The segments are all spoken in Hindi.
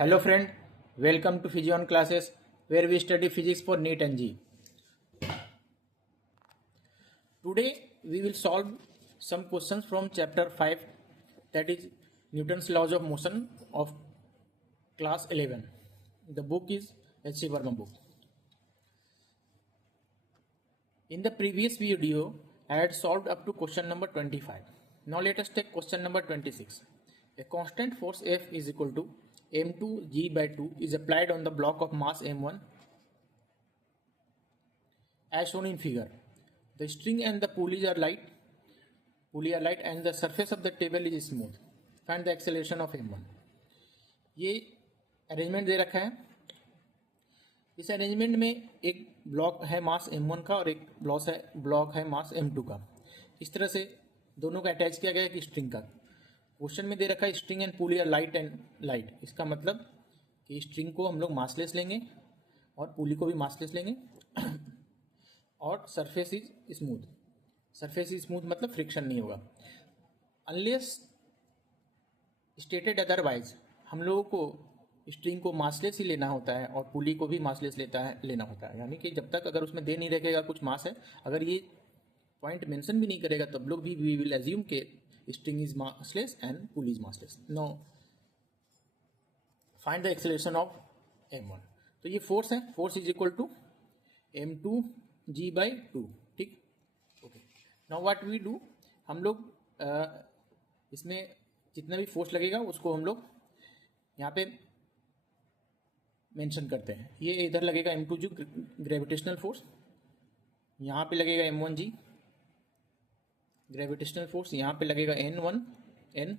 Hello friend, welcome to Physion classes where we study physics for NEET and G. Today we will solve some questions from chapter 5, that is Newton's laws of motion of class 11. The book is H.C. Verma book. In the previous video I had solved up to question number 25. Now let us take question number 26. A constant force F is equal to m2 g by 2 is applied on the block of mass m1 as shown in figure. The string and the pulley are light and the surface of the table is smooth. Find the acceleration of m1. ये अरेंजमेंट दे रखा है. इस अरेंजमेंट में एक ब्लॉक है मास m1 का और एक ब्लॉक है मास m2 का. इस तरह से दोनों का अटैच किया गया है कि स्ट्रिंग का. क्वेश्चन में दे रखा है string and pulley are light. इसका मतलब कि स्ट्रिंग को हम लोग मासलेस लेंगे और पुली को भी मासलेस लेंगे और surface is smooth. Surface is smooth मतलब फ्रिक्शन नहीं होगा. अनलेस स्टेटेड अदरवाइज हम लोगों को स्ट्रिंग को मासलेस ही लेना होता है और पुली को भी मासलेस लेना होता है. यानी कि जब तक अगर उसमें दे नहीं रखेगा कुछ मास है, अगर ये पॉइंट मेंशन भी नहीं करेगा तब लोग भी वी विल एज्यूम के string is massless and pulley is massless. Now find the acceleration of m1. तो ये फोर्स है. Force is equal to m2 g by 2. ठीक. Okay. Now what we do, हम लोग इसमें जितना भी फोर्स लगेगा उसको हम लोग यहाँ पे मेंशन करते हैं. ये इधर लगेगा m2 जी ग्रेविटेशनल फोर्स, यहाँ पे लगेगा m1 g ग्रेविटेशनल फोर्स, यहाँ पे लगेगा n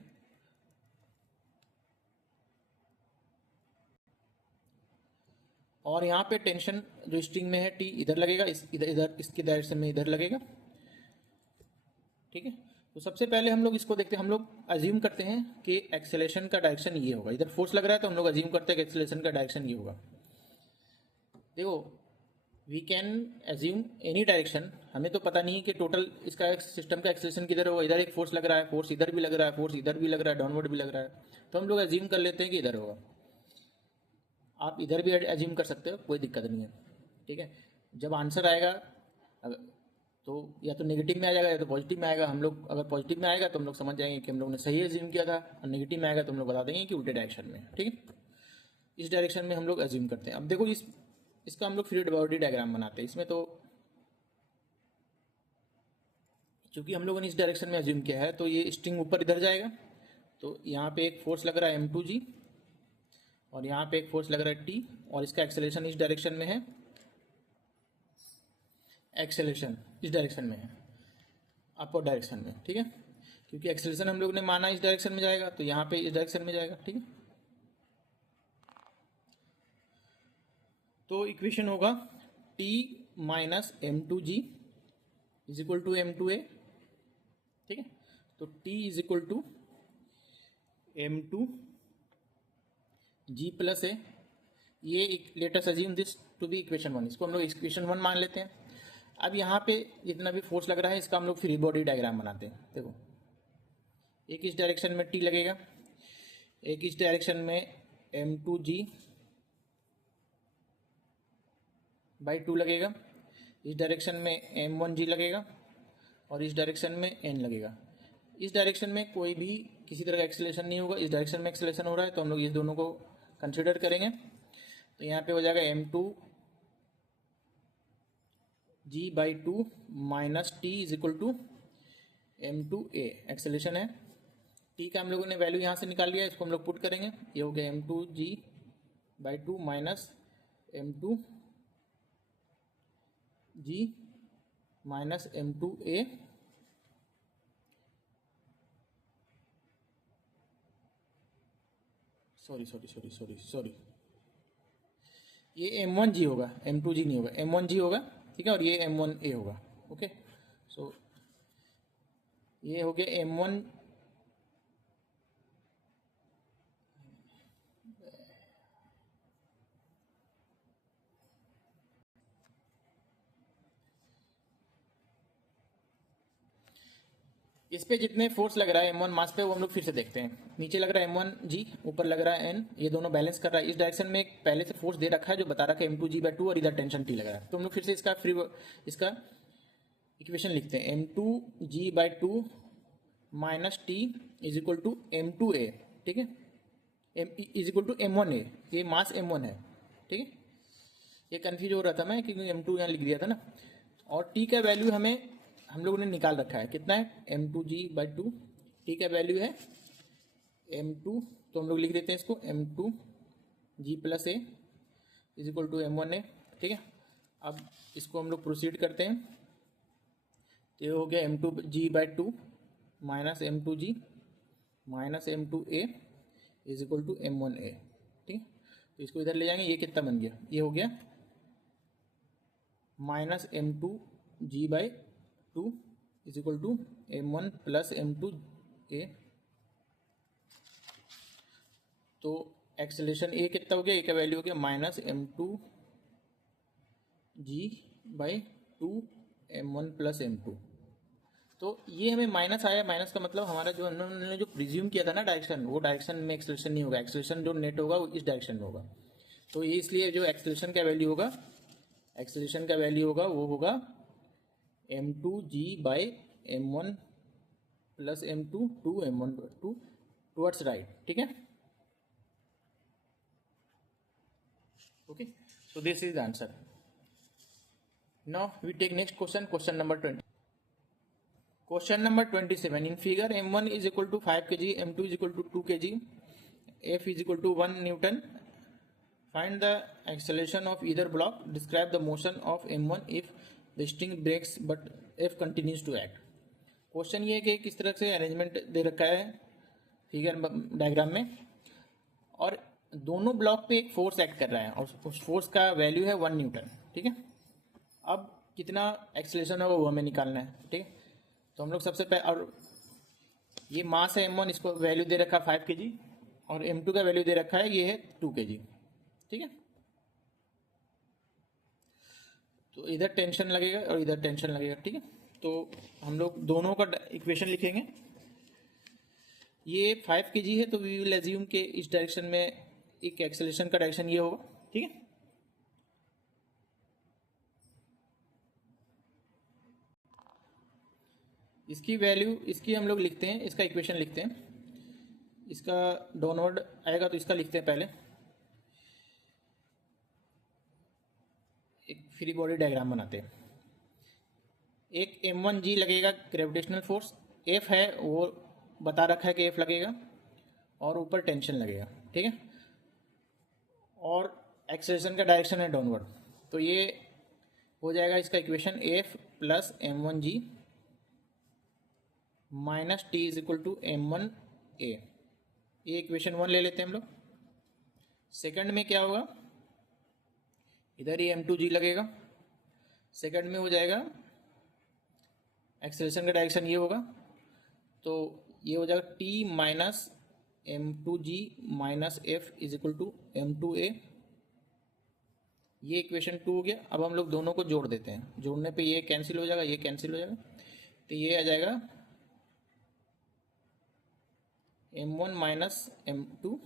और यहाँ पे टेंशन जो स्ट्रिंग में है T इधर लगेगा, इधर इसकी डायरेक्शन में इधर लगेगा. ठीक है. तो सबसे पहले हम लोग इसको देखते हैं. हम लोग अज्यूम करते हैं कि एक्सेलेरेशन का डायरेक्शन ये होगा. इधर फोर्स लग रहा है तो हम लोग अज्यूम करते हैं कि एक्सेलेरेशन का डायरेक्शन ये होगा. देखो we can assume any direction. हमें तो पता नहीं है कि टोटल इसका सिस्टम का एक्सेलेरेशन किधर होगा. इधर एक फोर्स लग रहा है, फोर्स इधर भी लग रहा है, फोर्स इधर भी लग रहा है, डाउनवर्ड भी लग रहा है. तो हम लोग एज्यूम कर लेते हैं कि इधर होगा. आप इधर भी एज्यूम कर सकते हो, कोई दिक्कत नहीं है. ठीक है. जब आंसर आएगा तो या तो नेगेटिव में आ जाएगा या तो पॉजिटिव में आएगा. हम लोग अगर पॉजिटिव में आएगा तो हम लोग समझ जाएंगे कि हम लोग ने सही एज्यूम किया था, और नेगेटिव में आएगा तो हम लोग बता देंगे कि उल्टे डायरेक्शन में. ठीक है. इस डायरेक्शन में हम लोग एज्यूम करते हैं. अब देखो इसका हम लोग फ्री बॉडी डायग्राम बनाते हैं. इसमें तो चूंकि हम लोगों ने इस डायरेक्शन में एज्यूम किया है तो ये स्ट्रिंग ऊपर इधर जाएगा. तो यहाँ पे एक फोर्स लग रहा है m2g और यहाँ पे एक फोर्स लग रहा है T और इसका एक्सेलेरेशन इस डायरेक्शन में है. एक्सेलेरेशन इस डायरेक्शन में है, अपर डायरेक्शन में. ठीक है. क्योंकि एक्सेलेरेशन हम लोग ने माना इस डायरेक्शन में जाएगा तो यहाँ पे इस डायरेक्शन में जाएगा. ठीक है. तो इक्वेशन होगा T minus m2g is equal to m2a. ठीक है. तो T is equal to m2 g plus a. ये let us assume this to be equation 1. इसको हम लोग इक्वेशन 1 मान लेते हैं. अब यहाँ पे जितना भी फोर्स लग रहा है इसका हम लोग फ्री बॉडी डायग्राम बनाते हैं. देखो एक इस डायरेक्शन में T लगेगा, एक इस डायरेक्शन में m2g बाई 2 लगेगा, इस डायरेक्शन में m1g लगेगा और इस डायरेक्शन में n लगेगा. इस डायरेक्शन में कोई भी किसी तरह का एक्सेलेरेशन नहीं होगा. इस डायरेक्शन में एक्सेलेरेशन हो रहा है तो हम लोग ये दोनों को कंसिडर करेंगे. तो यहाँ पे हो जाएगा m2 g by 2 minus T is equal to m2a. Acceleration है. T का हम लोगों ने वैल्यू यहाँ से निकाल लिया, इसको हम लोग पुट करेंगे. ये हो गया m2g by 2 minus m2g minus m2a. Sorry ये m1g होगा, m2g नहीं होगा. m1g होगा. ठीक है. और ये m1a होगा. ओके. सो ये हो गया m1 इस पे जितने फोर्स लग रहा है M1 मास पे वो हम लोग फिर से देखते हैं। नीचे लग रहा है M1G, ऊपर लग रहा है N, ये दोनों बैलेंस कर रहा है। इस डायरेक्शन में एक पहले से फोर्स दे रखा है जो बता रखा है M2G/2 और इधर टेंशन T लग रहा है। तो हम लोग फिर से इसका इक्वेशन लिखते हैं M2G/2 minus T is equal to M2A, ठीक है, इज इक्वल टू M1A, ये मास M1 है, ठीक है। ये कन्फ्यूज हो रहा था मैं क्योंकि M2 यहाँ लिख दिया था ना। और T का वैल्यू हम लोगों ने निकाल रखा है, कितना है M2G/2, T का वैल्यू है M2, तो हम लोग लिख देते हैं इसको M2G+A is equal to M1A, ठीक है। अब इसको हम लोग प्रोसीड करते हैं, तो ये हो गया M2G/2 minus M2G minus M2A is equal to M1A, ठीक है। तो इसको इधर ले जाएंगे, ये कितना बन गया, ये हो गया minus M2G/2 is equal to M1 plus M2A। तो एक्सेलरेशन A कितना हो गया, A का वैल्यू हो गया minus M2G/2 M1 plus M2। तो ये हमें माइनस आया, माइनस का मतलब हमारा जो उन्होंने जो प्रिज्यूम किया था ना डायरेक्शन, वो डायरेक्शन में एक्सेलरेशन नहीं होगा, एक्सेलरेशन जो नेट होगा वो इस डायरेक्शन में होगा। तो ये इसलिए जो एक्सेलरेशन का वैल्यू होगा, एक्सेलरेशन का वैल्यू होगा वो होगा M2G/M1 plus M2 2 M1 2 towards right, ठीक है। Okay, so this is the answer. Now we take next question, question number 20. Question number 27. In figure M1 is equal to 5 kg, M2 is equal to 2 kg, F is equal to 1 Newton. Find the acceleration of either block. Describe the motion of M1 if the string breaks but F continues to act. Question ये है कि किस तरह से अरेंजमेंट दे रखा है फिगर डायग्राम में, और दोनों ब्लॉक पे एक फोर्स एक्ट कर रहा है और उस फोर्स का वैल्यू है 1 न्यूटन, ठीक है। अब कितना एक्सेलरेशन होगा वो हमें निकालना है, ठीक है। तो हम लोग सबसे पहले, और ये मास है M1, इसको वैल्यू दे रखा है 5 kg, और M2 का वैल्यू दे रखा है ये है 2 kg, ठीक है। तो इधर टेंशन लगेगा और इधर टेंशन लगेगा, ठीक है। तो हम लोग दोनों का इक्वेशन लिखेंगे। ये 5 kg है तो वी विल एज्यूम के इस डायरेक्शन में एक एक्सेलरेशन का डायरेक्शन ये होगा, ठीक है। इसकी वैल्यू, इसकी हम लोग लिखते हैं, इसका इक्वेशन लिखते हैं। इसका डाउनवर्ड आएगा तो इसका लिखते हैं पहले, एक फ्री बॉडी डायग्राम बनाते हैं। एक M1G लगेगा ग्रेविटेशनल फोर्स, F है वो बता रखा है कि F लगेगा, और ऊपर टेंशन लगेगा, ठीक है। और एक्सेलरेशन का डायरेक्शन है डाउनवर्ड, तो ये हो जाएगा इसका equation F plus M1G minus T is equal to M1A। ये इक्वेशन 1 ले लेते हैं हम लोग। सेकंड में क्या होगा, इधर ये M2G लगेगा, सेकंड में हो जाएगा एक्सेलरेशन का डायरेक्शन ये होगा, तो ये हो जाएगा T minus M2G minus F is equal to M2A। ये इक्वेशन 2 हो गया। अब हम लोग दोनों को जोड़ देते हैं, जोड़ने पे ये कैंसिल हो जाएगा, ये कैंसिल हो जाएगा, तो ये आ जाएगा M1 माइनस M2,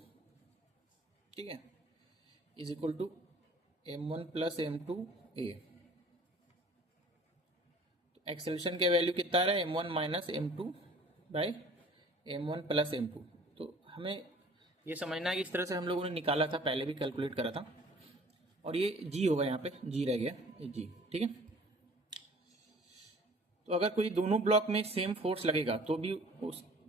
ठीक है, is equal to M1 plus M2A। तो एक्सेलरेशन के वैल्यू कितना आ रहा है, M1 minus M2 by M1 plus M2। तो हमें ये समझना है कि इस तरह से हम लोगों ने निकाला था, पहले भी कैलकुलेट करा था, और ये G होगा, यहाँ पे G रह गया, ये G, ठीक है। तो अगर कोई दोनों ब्लॉक में सेम फोर्स लगेगा तो भी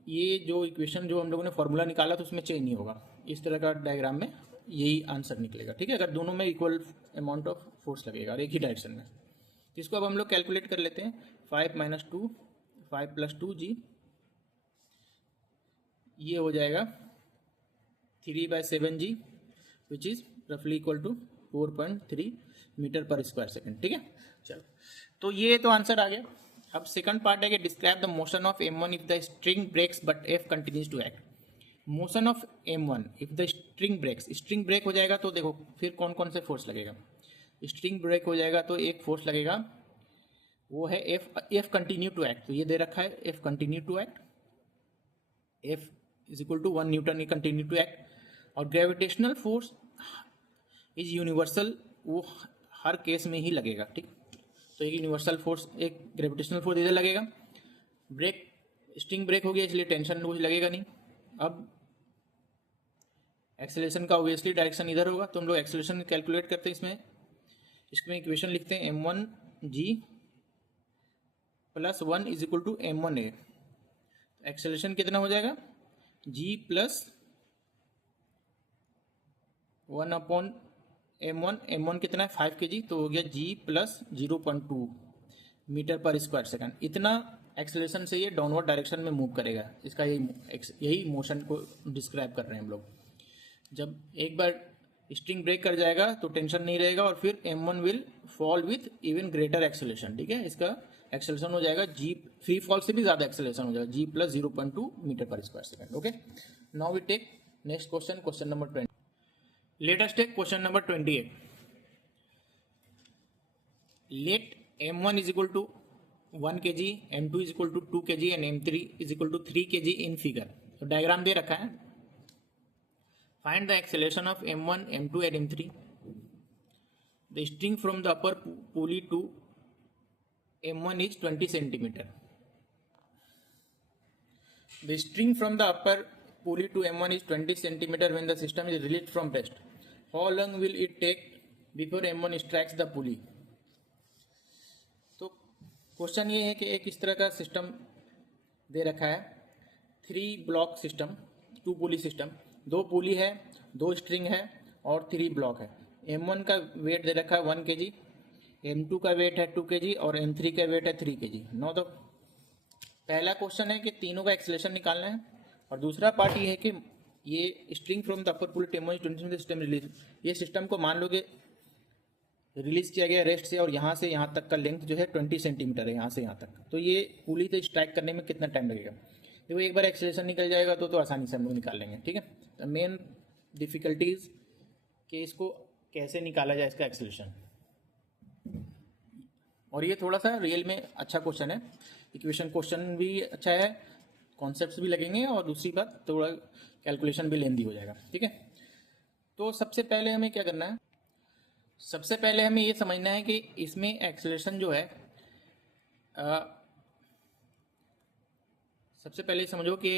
ये जो इक्वेशन जो हम लोगों ने फॉर्मूला निकाला था उसमें चेंज नहीं होगा। इस तरह का डायग्राम में यही आंसर निकलेगा, ठीक है, अगर दोनों में इक्वल अमाउंट ऑफ फोर्स लगेगा और एक ही डायरेक्शन में। तो इसको अब हम लोग कैलकुलेट कर लेते हैं। 5 माइनस 2, 5 प्लस 2G, ये हो जाएगा 3/7G विच इज रफली equal to 4.3 metre per square second, ठीक है। चलो, तो ये तो आंसर आ गया। अब सेकंड पार्ट है कि describe the motion of M1 if the string breaks but F continues to act. Motion of M1 if the string breaks, string break हो जाएगा तो देखो फिर कौन कौन से फोर्स लगेगा। स्ट्रिंग ब्रेक हो जाएगा तो एक फोर्स लगेगा वो है एफ कंटिन्यू टू एक्ट। तो ये दे रखा है F continue to act, F is equal to 1 newton ई कंटिन्यू टू एक्ट। और ग्रेविटेशनल फोर्स इज यूनिवर्सल, वो हर केस में ही लगेगा, ठीक। तो एक यूनिवर्सल फोर्स, एक ग्रेविटेशनल फोर्स इधर लगेगा। ब्रेक, स्ट्रिंग ब्रेक हो गया इसलिए टेंशन कुछ लगेगा नहीं। अब एक्सेलरेशन का ऑब्वियसली डायरेक्शन इधर होगा, तो हम लोग एक्सेलरेशन कैलकुलेट करते हैं। इसमें इक्वेशन लिखते हैं m1g plus 1 is equal to m1a। Acceleration कितना हो जाएगा, g plus 1 upon m1, m1 कितना है 5 kg, तो हो गया g plus 0.2 metre per square second. इतना एक्सेलरेशन से ये डाउनवर्ड डायरेक्शन में मूव करेगा। इसका यही मोशन को डिस्क्राइब कर रहे हैं हम लोग। जब एक बार स्ट्रिंग ब्रेक कर जाएगा तो टेंशन नहीं रहेगा, और फिर m1 will fall with even greater acceleration, ठीक है। इसका एक्सेलरेशन हो जाएगा g, फ्री फॉल से भी ज़्यादा एक्सेलरेशन हो जाएगा, g plus 0.2 metre per square second. Okay, now we take next question, question number 20। Let us take question number 28। Let m1 is equal to 1 kg, m2 is equal to 2 kg and m3 is equal to 3 kg in figure। तो डायग्राम दे रखा है। Find the acceleration of m1, m2 and m3। The string from the upper pulley to m1 is 20 centimeter। The string from the upper pulley to m1 is 20 centimeter when the system is released from rest। How long will it take before m1 strikes the pulley। तो क्वेश्चन ये है कि एक इस तरह का सिस्टम दे रखा है, 3 ब्लॉक सिस्टम, 2 पुली सिस्टम, 2 पुली है, 2 स्ट्रिंग है और 3 ब्लॉक है। m1 का वेट दे रखा है 1 kg, m2 का वेट है 2 kg और m3 का वेट है 3 kg। नो, तो पहला क्वेश्चन है कि तीनों का एक्सेलरेशन निकालना है, और दूसरा पार्ट ये है कि ये string from the upper pulley टेमो 20 सिस्टम रिलीज, ये सिस्टम को मान लो कि रिलीज किया गया रेस्ट से, और यहाँ से यहाँ तक का लेंथ जो है 20 सेंटीमीटर है, यहाँ से यहाँ तक। तो ये पुली से स्ट्राइक करने में कितना टाइम लगेगा। देखो एक बार एक्सेलरेशन निकल जाएगा तो आसानी से हम लोग निकाल लेंगे, ठीक है। तो मेन डिफिकल्टीज कि इसको कैसे निकाला जाए, इसका एक्सेलरेशन। और ये थोड़ा सा रियल में अच्छा क्वेश्चन है, इक्वेशन क्वेश्चन भी अच्छा है, कॉन्सेप्ट्स भी लगेंगे, और दूसरी बात थोड़ा कैलकुलेशन भी लेंदी हो जाएगा, ठीक है। तो सबसे पहले हमें क्या करना है, सबसे पहले हमें ये समझना है कि इसमें एक्सेलरेशन जो है, सबसे पहले समझो कि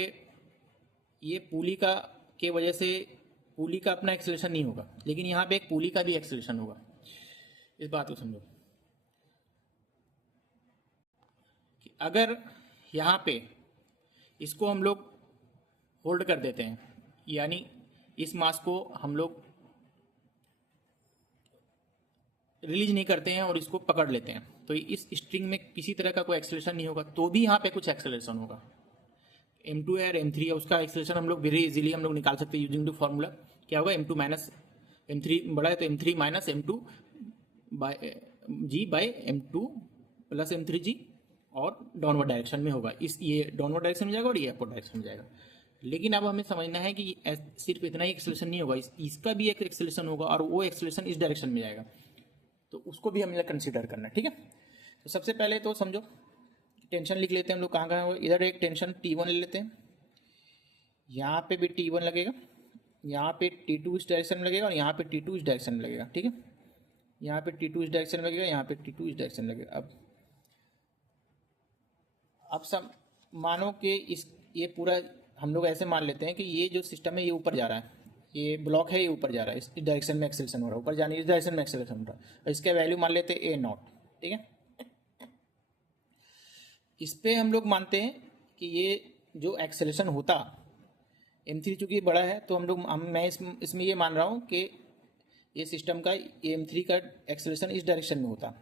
ये पुली का के वजह से पुली का अपना एक्सेलरेशन नहीं होगा, लेकिन यहाँ पे एक पुली का भी एक्सेलरेशन होगा। इस बात को समझो कि अगर यहाँ पे इसको हम लोग होल्ड कर देते हैं, यानी इस मास को हम लोग रिलीज नहीं करते हैं और इसको पकड़ लेते हैं, तो इस स्ट्रिंग में किसी तरह का कोई एक्सेलरेशन नहीं होगा, तो भी यहाँ पे कुछ एक्सेलरेशन होगा। m2 है और m3 है, उसका एक्सेलरेशन हम लोग वेरी इजीली हम लोग निकाल सकते हैं यूजिंग टू फॉर्मूला। क्या होगा, m2 माइनस m3 बड़ा है तो m3 minus m2 by m2 plus m3g, और डाउनवर्ड डायरेक्शन में होगा, इस ये डाउनवर्ड डायरेक्शन में जाएगा और ये अपवर्ड डायरेक्शन में जाएगा। लेकिन अब हमें समझना है कि सिर्फ इतना ही एक्सेलरेशन नहीं होगा, इसका भी एक एक्सेलरेशन होगा, और वो एक्सेलरेशन इस डायरेक्शन में जाएगा, तो उसको भी हमें कंसीडर करना है, ठीक है। तो सबसे पहले तो समझो टेंशन लिख लेते हैं हम लोग, कहाँ कहाँ होगा। इधर एक टेंशन T1 ले लेते हैं, यहाँ पे भी T1 लगेगा, यहाँ पे T2 इस डायरेक्शन में लगेगा, और यहाँ पे T2 इस डायरेक्शन में लगेगा, ठीक है। यहाँ पे T2 इस डायरेक्शन में लगेगा, यहाँ पे T2 इस डायरेक्शन में लगेगा। अब सब मानो कि ये पूरा हम लोग ऐसे मान लेते हैं कि ये जो सिस्टम है ये ऊपर जा रहा है, ये ब्लॉक है ये ऊपर जा रहा है, इस डायरेक्शन में एक्सेलरेशन हो रहा है, ऊपर जाने इस डायरेक्शन में एक्सेलरेशन हो रहा है, और इसका वैल्यू मान लेते हैं a0, ठीक है। इस पे हम लोग मानते हैं कि ये जो एक्सेलरेशन होता m3 चूँकि बड़ा है, तो हम लोग मैं इसमें ये मान रहा हूँ कि ये सिस्टम का m3 का एक्सेलरेशन इस डायरेक्शन में होता,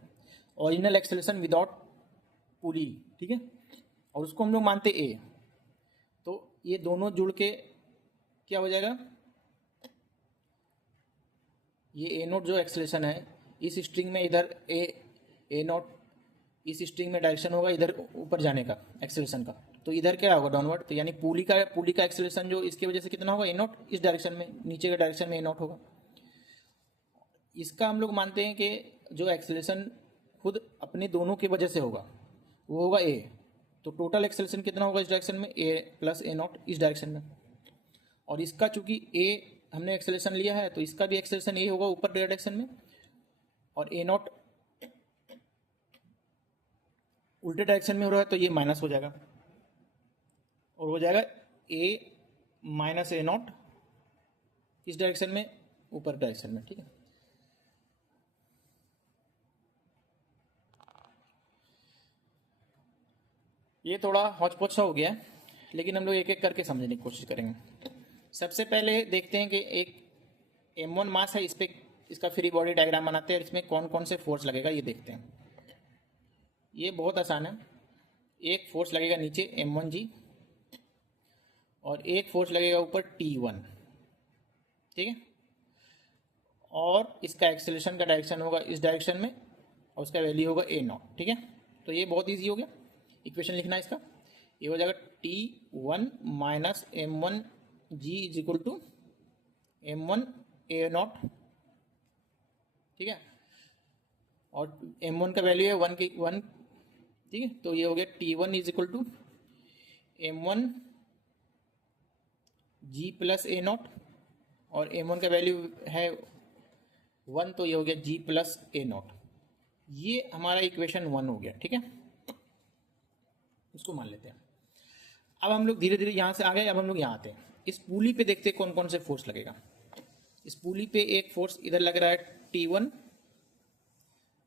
ओरिजिनल एक्सेलरेशन विदाउट पुली, ठीक है, और उसको हम लोग मानते a। तो ये दोनों जुड़ के क्या हो जाएगा, ये a0 जो एक्सेलरेशन है इस स्ट्रिंग में, इधर a0 इस स्ट्रिंग में डायरेक्शन होगा इधर ऊपर जाने का एक्सेलरेशन का, तो इधर क्या होगा डाउनवर्ड, तो यानी पुली का एक्सेलरेशन जो इसकी वजह से कितना होगा a0, इस डायरेक्शन में, नीचे के डायरेक्शन में a0 होगा। इसका हम लोग मानते हैं कि जो एक्सेलरेशन खुद अपने दोनों की वजह से होगा, वो होगा ए। तो टोटल एक्सेलरेशन कितना होगा इस डायरेक्शन में, ए प्लस ए नॉट इस डायरेक्शन में। और इसका चूंकि ए हमने एक्सेलरेशन लिया है तो इसका भी एक्सेलरेशन ए होगा ऊपर डायरेक्शन में, और ए नॉट उल्टे डायरेक्शन में हो रहा है तो ये माइनस हो जाएगा और हो जाएगा ए माइनस ए नॉट इस डायरेक्शन में ऊपर डायरेक्शन में। ठीक है, ये थोड़ा हौच-पौच सा हो गया है, लेकिन हम लोग एक एक करके समझने की कोशिश करेंगे। सबसे पहले देखते हैं कि एक m1 मास है, इस पे इसका फ्री बॉडी डायग्राम बनाते हैं और इसमें कौन कौन से फोर्स लगेगा ये देखते हैं। ये बहुत आसान है। एक फोर्स लगेगा नीचे m1g और एक फोर्स लगेगा ऊपर T1। ठीक है, और इसका एक्सेलरेशन का डायरेक्शन होगा इस डायरेक्शन में और उसका वैल्यू होगा ए नॉट। ठीक है, तो ये बहुत ईजी हो गया। इक्वेशन लिखना है इसका, ये हो जाएगा T1 minus m1g is equal to m1 a naught. ठीक है, और m1 का वैल्यू है 1। ठीक है, तो ये हो गया T1 is equal to m1 g plus a naught और m1 का वैल्यू है 1, तो ये हो गया g प्लस ए नॉट। ये हमारा इक्वेशन 1 हो गया। ठीक है, इसको मान लेते हैं। अब हम लोग धीरे धीरे यहाँ से आ गए, अब हम लोग यहाँ आते हैं। इस पुली पे देखते हैं कौन कौन से फोर्स लगेगा। इस पुली पे एक फोर्स इधर लग रहा है T1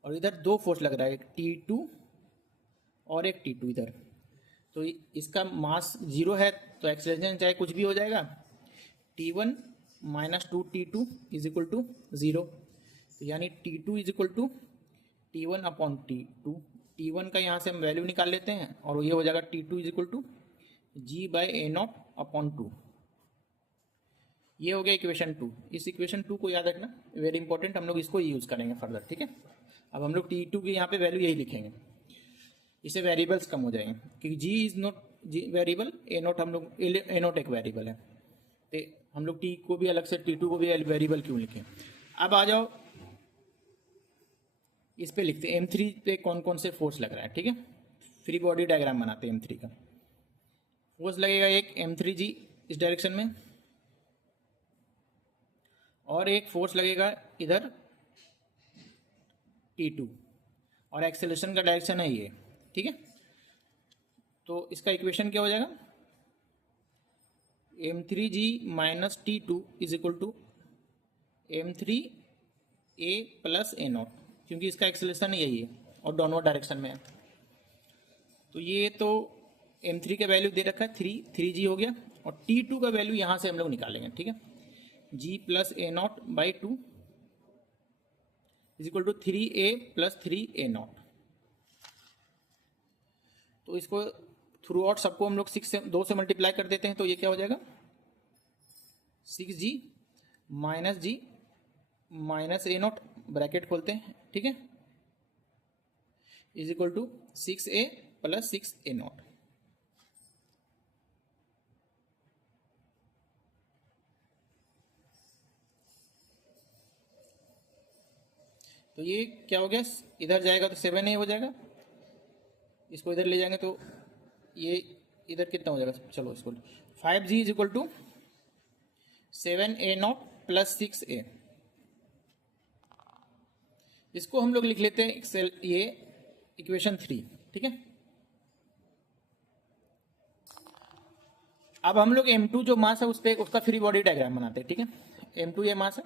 और इधर दो फोर्स लग रहा है, एक T2 और एक T2 इधर। तो इसका मास 0 है तो एक्सेलरेशन चाहे कुछ भी हो जाएगा। T1 minus 2T2 is equal to 0, तो यानी T2 is equal to T1 upon T2। T1 का यहाँ से हम वैल्यू निकाल लेते हैं और ये हो जाएगा T2 is equal to g by a naught upon 2। ये हो गया इक्वेशन 2। इस इक्वेशन 2 को याद रखना, वेरी इंपॉर्टेंट, हम लोग इसको यूज़ करेंगे फर्दर। ठीक है, अब हम लोग T2 की यहाँ पे वैल्यू यही लिखेंगे, इससे वेरिएबल्स कम हो जाएंगे क्योंकि g is not g variable, a naught हम लोग ए नॉट एक वेरिएबल है, तो हम लोग टी को भी अलग से T2 को भी वेरिएबल क्यों लिखें। अब आ जाओ इस पे लिखते हैं M3 पे कौन कौन से फोर्स लग रहा है। ठीक है, फ्री बॉडी डायग्राम बनाते हैं। M3 का फोर्स लगेगा एक M3G इस डायरेक्शन में और एक फोर्स लगेगा इधर T2 और एक्सेलरेशन का डायरेक्शन है ये। ठीक है, तो इसका इक्वेशन क्या हो जाएगा, M3G minus T2 is equal to M3A plus a naught, क्योंकि इसका एक्सेलरेशन यही है और डाउनवर्ड डायरेक्शन में है। तो ये तो M3 का वैल्यू दे रखा है 3G हो गया और T2 का वैल्यू यहाँ से हम लोग निकालेंगे। ठीक है, G plus a naught by 2 is equal to 3A plus 3A naught. तो इसको थ्रू आउट सबको हम लोग 2 से मल्टीप्लाई कर देते हैं, तो ये क्या हो जाएगा 6G minus G minus a naught, bracket खोलते हैं। ठीक है, is equal to 6A plus 6A naught. तो ये क्या हो गया, इधर जाएगा तो 7A हो जाएगा, इसको इधर ले जाएंगे तो ये इधर कितना हो जाएगा, चलो इसको 5G is equal to 7A naught plus 6A। इसको हम लोग लिख लेते हैं एक्सेल ये इक्वेशन 3। ठीक है, अब हम लोग M2 जो मास है उस पर उसका फ्री बॉडी डायग्राम बनाते हैं। ठीक है, M2 ये मास है,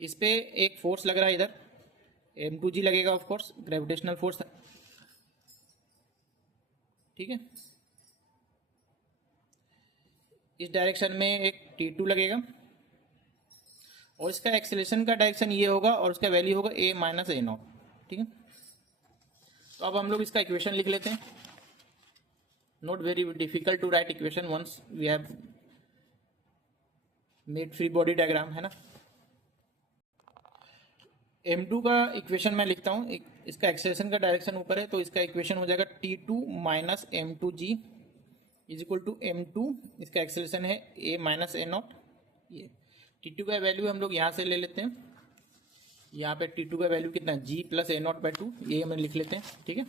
इस पे एक फोर्स लग रहा है इधर M2G लगेगा, ऑफ कोर्स ग्रेविटेशनल फोर्स है। ठीक है, इस डायरेक्शन में एक T2 लगेगा और इसका एक्सेलरेशन का डायरेक्शन ये होगा और उसका वैल्यू होगा A माइनस ए नॉट। ठीक है, तो अब हम लोग इसका इक्वेशन लिख लेते हैं। Not very difficult to write equation once we have made free body diagram, है ना। M2 का इक्वेशन मैं लिखता हूँ, इसका एक्सेलरेशन का डायरेक्शन ऊपर है तो इसका इक्वेशन हो जाएगा T2 minus M2G is equal to M2, इसका एक्सेलरेशन है A माइनस ए नॉट। ये T2 का वैल्यू हम लोग यहाँ से ले लेते हैं, यहाँ पे T2 का वैल्यू कितना है, G plus a naught by two, ये हम लिख लेते हैं, ठीक है।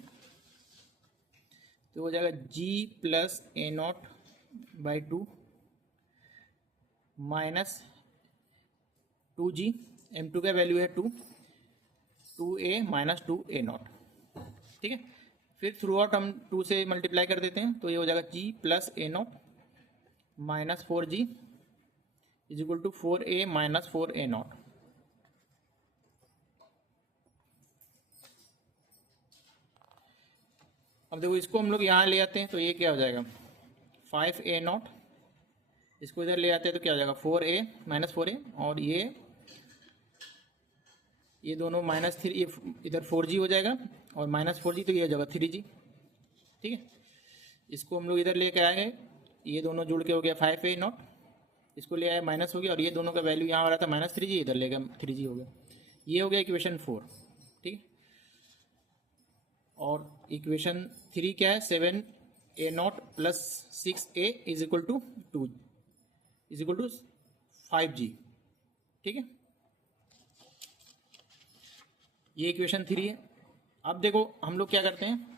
तो हो जाएगा G plus a naught by two minus 2G, M2 का वैल्यू है 2A माइनस 2A नॉट, ठीक है। फिर थ्रू आउट हम 2 से मल्टीप्लाई कर देते हैं, तो ये हो जाएगा G plus a naught minus 4G is equal to 4A minus 4A naught. अब देखो इसको हम लोग यहाँ ले आते हैं तो ये क्या हो जाएगा 5A नॉट, इसको इधर ले आते हैं तो क्या हो जाएगा 4A माइनस 4A, और ये दोनों माइनस 3, ये इधर 4G हो जाएगा और माइनस 4G, तो ये हो जाएगा 3G, ठीक है। इसको हम लोग इधर लेके आएंगे, ये दोनों जुड़ के हो गया 5A नॉट, इसको ले आए माइनस हो गया, और ये दोनों का वैल्यू यहाँ आ रहा था माइनस 3G, इधर ले गए 3G हो गया। ये हो गया इक्वेशन 4, ठीक है। और इक्वेशन 3 क्या है, 7A naught plus 6A is equal to 2 is equal to 5G, ठीक है। ये इक्वेशन 3 है। अब देखो हम लोग क्या करते हैं,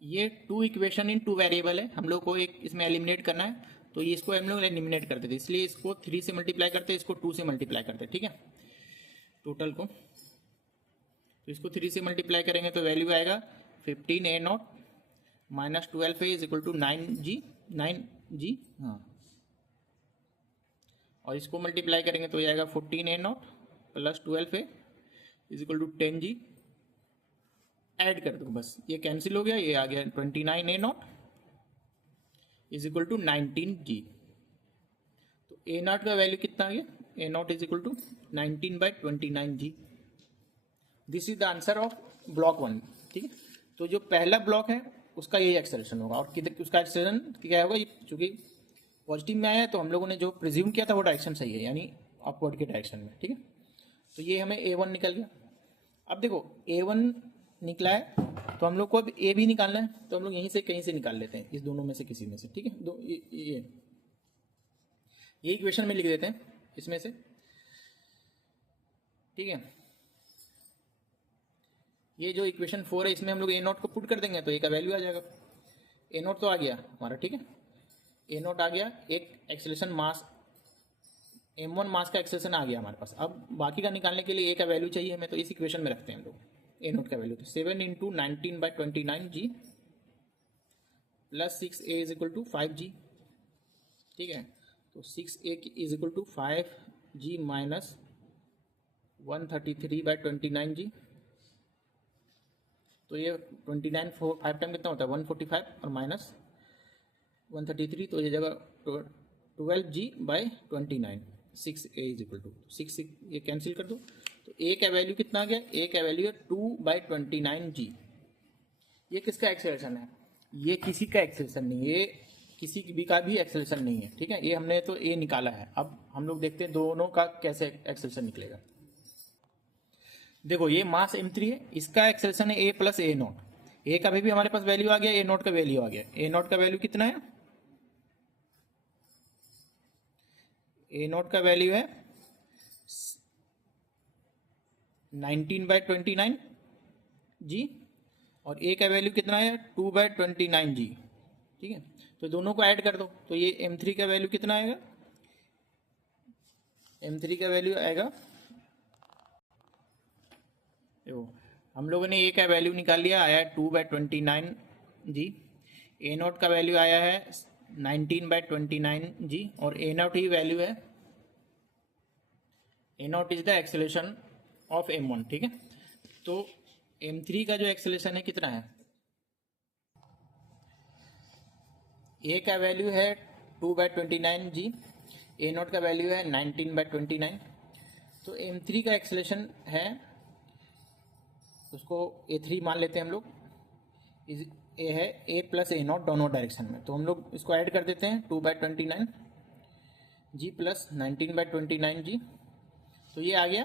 ये 2 इक्वेशन इन 2 वेरिएबल है, हम लोग को एक इसमें एलिमिनेट करना है, तो ये इसको हम लोग एलिमिनेट करते थे, इसलिए इसको 3 से मल्टीप्लाई करते हैं, इसको 2 से मल्टीप्लाई करते हैं, ठीक है, टोटल को। तो इसको 3 से मल्टीप्लाई करेंगे तो वैल्यू आएगा 15A naught minus 12A is equal to 9G, हाँ, और इसको मल्टीप्लाई करेंगे तो ये आएगा 14A naught plus 12A is equal to 10G। Add कर दो बस, ये कैंसिल हो गया, ये आ गया 29A not is equal to 19G। तो A नॉट का वैल्यू कितना आ गया, A naught is equal to 19/29G। This is the answer of block 1, ठीक है। तो जो पहला ब्लॉक है उसका यही एक्सेलरेशन होगा, और किधर उसका एक्सेलरेशन क्या होगा, चूंकि पॉजिटिव में आया है तो हम लोगों ने जो प्रिज्यूम किया था वो डायरेक्शन सही है, यानी अपवर्ड के डायरेक्शन में, ठीक है। तो ये हमें A1 निकल गया। अब देखो A1 निकला है तो हम लोग को अब A भी निकालना है, तो हम लोग यहीं से कहीं से निकाल लेते हैं, इस दोनों में से किसी में से, ठीक है। ये इक्वेशन में लिख देते हैं इसमें से, ठीक है। ये जो इक्वेशन 4 है इसमें हम लोग A नॉट को पुट कर देंगे तो A का वैल्यू आ जाएगा। A नॉट तो आ गया हमारा, ठीक है, A नॉट आ गया, एक एक्सेलरेशन मास M1 मास का एक्सेलरेशन आ गया हमारे पास। अब बाकी का निकालने के लिए A का वैल्यू चाहिए हमें, तो इस इक्वेशन में रखते हैं हम लोग A नॉट का वैल्यू, तो 7 into 19/29G plus 6A is equal to 5G, ठीक है। तो 6A is equal to 5G minus 133/29G, तो ये 29 5 टाइम कितना होता है 145 और माइनस 133, तो ये जगह 12G/29, 6A is equal to 6 ये कैंसिल कर दो, तो A का वैल्यू कितना आ गया, A का वैल्यू है 2/29G। ये किसका एक्सेलरेशन है, ये किसी का एक्सेलरेशन नहीं है, ये किसी भी का भी एक्सेलरेशन नहीं है, ठीक है। ये हमने तो A निकाला है, अब हम लोग देखते हैं दोनों का कैसे एक्सेलरेशन निकलेगा। देखो ये मास M3 है, इसका एक्सेलरेशन है A plus A not, A का भी हमारे पास वैल्यू आ गया, A नॉट का वैल्यू आ गया। A नॉट का वैल्यू कितना है, A नॉट का वैल्यू है 19/29G और A का वैल्यू कितना है 2/29G, ठीक है। तो दोनों को ऐड कर दो, तो ये M3 का वैल्यू कितना आएगा, M3 का वैल्यू आएगा, देखो हम लोगों ने A का वैल्यू निकाल लिया, आया है 2/29G, A नॉट का वैल्यू आया है 19/29G, और A नॉट ही वैल्यू है, A naught is the acceleration of M1, ठीक है। तो M3 का जो एक्सेलरेशन है कितना है, A का वैल्यू है 2/29G, A नॉट का वैल्यू है 19/29, तो M3 का एक्सेलरेशन है, उसको A3 मान लेते हैं हम लोग, A है A प्लस A नॉट दोनों डायरेक्शन में, तो हम लोग इसको ऐड कर देते हैं 2/29G प्लस 19/29G, तो ये आ गया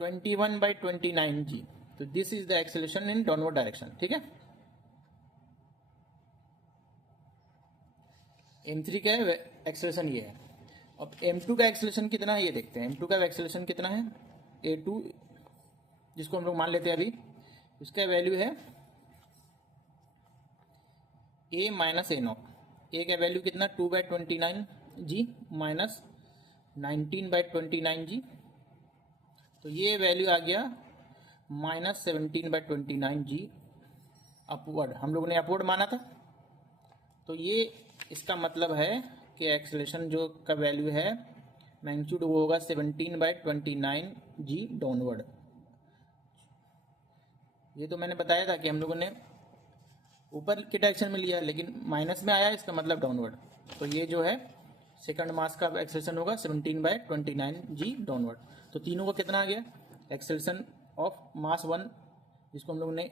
21/29G। तो this is the acceleration in downward direction, ठीक है। M3 का एक्सेलरेशन ये है। अब m2 का एक्सेलरेशन कितना है ये देखते हैं। m2 का एक्सेलरेशन कितना है, a2 जिसको हम लोग मान लेते हैं अभी, उसका वैल्यू है a minus a not. a का वैल्यू कितना 2/29 जी माइनस 19/29 जी, तो ये वैल्यू आ गया माइनस 17/29 जी अपवर्ड। हम लोगों ने अपवर्ड माना था, तो ये इसका मतलब है कि एक्सेलरेशन जो का वैल्यू है मैग्नीट्यूड वो होगा 17/29 जी डाउनवर्ड। ये तो मैंने बताया था कि हम लोगों ने ऊपर के डायरेक्शन में लिया, लेकिन माइनस में आया, इसका मतलब डाउनवर्ड। तो ये जो है सेकंड मास का एक्सेलरेशन होगा 17/29 जी डाउनवर्ड। तो तीनों का कितना आ गया, एक्सेलरेशन ऑफ मास 1 जिसको हम लोगों ने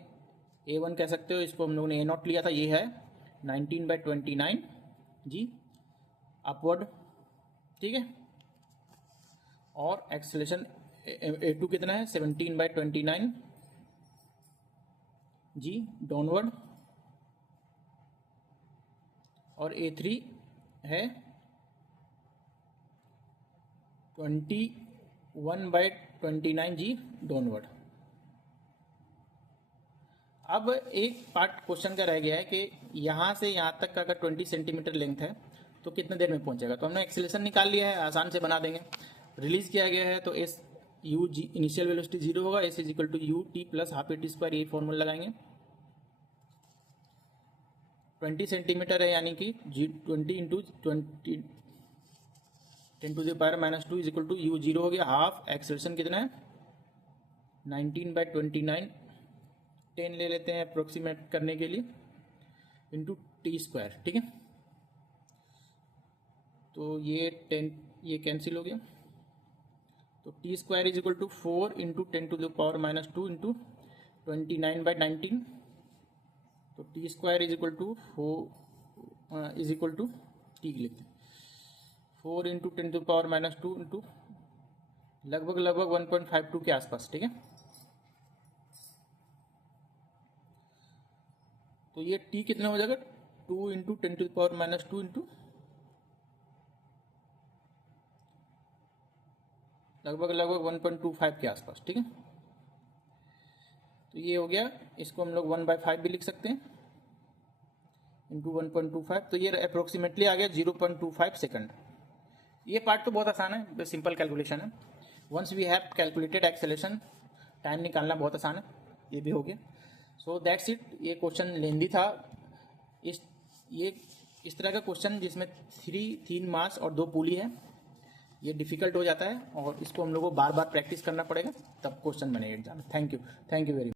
a1 कह सकते हो, इसको हम लोगों ने a0 लिया था, ये है 19/29 जी अपवर्ड, ठीक है। और एक्सेलरेशन a2 कितना है 17/29 जी डाउनवर्ड, और a3 है 21/29 जी डाउनवर्ड। अब एक पार्ट क्वेश्चन का रह गया है कि यहाँ से यहाँ तक का अगर 20 सेंटीमीटर लेंथ है तो कितने देर में पहुँचेगा। तो हमने एक्सेलरेशन निकाल लिया है, आसान से बना देंगे। रिलीज किया गया है तो s u g initial velocity 0 होगा, s is equal to u t plus half a t square, ये फॉर्मूला लगाएंगे। 20 सेंटीमीटर है यानी कि 20 into 20 10⁻⁻² is equal to u 0 हो गया हाफ। एक्सेलरेशन कितना है 19/29, 10 ले लेते हैं अप्रोक्सीमेट करने के लिए, इंटू टी स्क्वायर, ठीक है। तो ये 10 ये कैंसिल हो गया, तो t square is equal to 4 into 10⁻⁻² into 29/19, तो t square is equal to 4 is equal to t लिखते हैं 4 इंटू 10⁻⁻² इंटू लगभग 1.52 के आसपास, ठीक है। तो ये टी कितना हो जाएगा 2 इंटू 10⁻⁻² इंटू लगभग 1.25 के आसपास, ठीक है। तो ये हो गया, इसको हम लोग 1/5 भी लिख सकते हैं इंटू 1.25, तो ये अप्रोक्सीमेटली आ गया 0.25 सेकंड। ये पार्ट तो बहुत आसान है, सिंपल कैलकुलेशन है। Once we have calculated acceleration, time निकालना बहुत आसान है, ये भी हो गया। So that's it. ये क्वेश्चन लेंदी था। इस तरह का क्वेश्चन जिसमें 3 मास और 2 पुली है, ये डिफिकल्ट हो जाता है और इसको हम लोग को बार बार प्रैक्टिस करना पड़ेगा, तब क्वेश्चन बनेगा एग्जाम में। Thank you very much.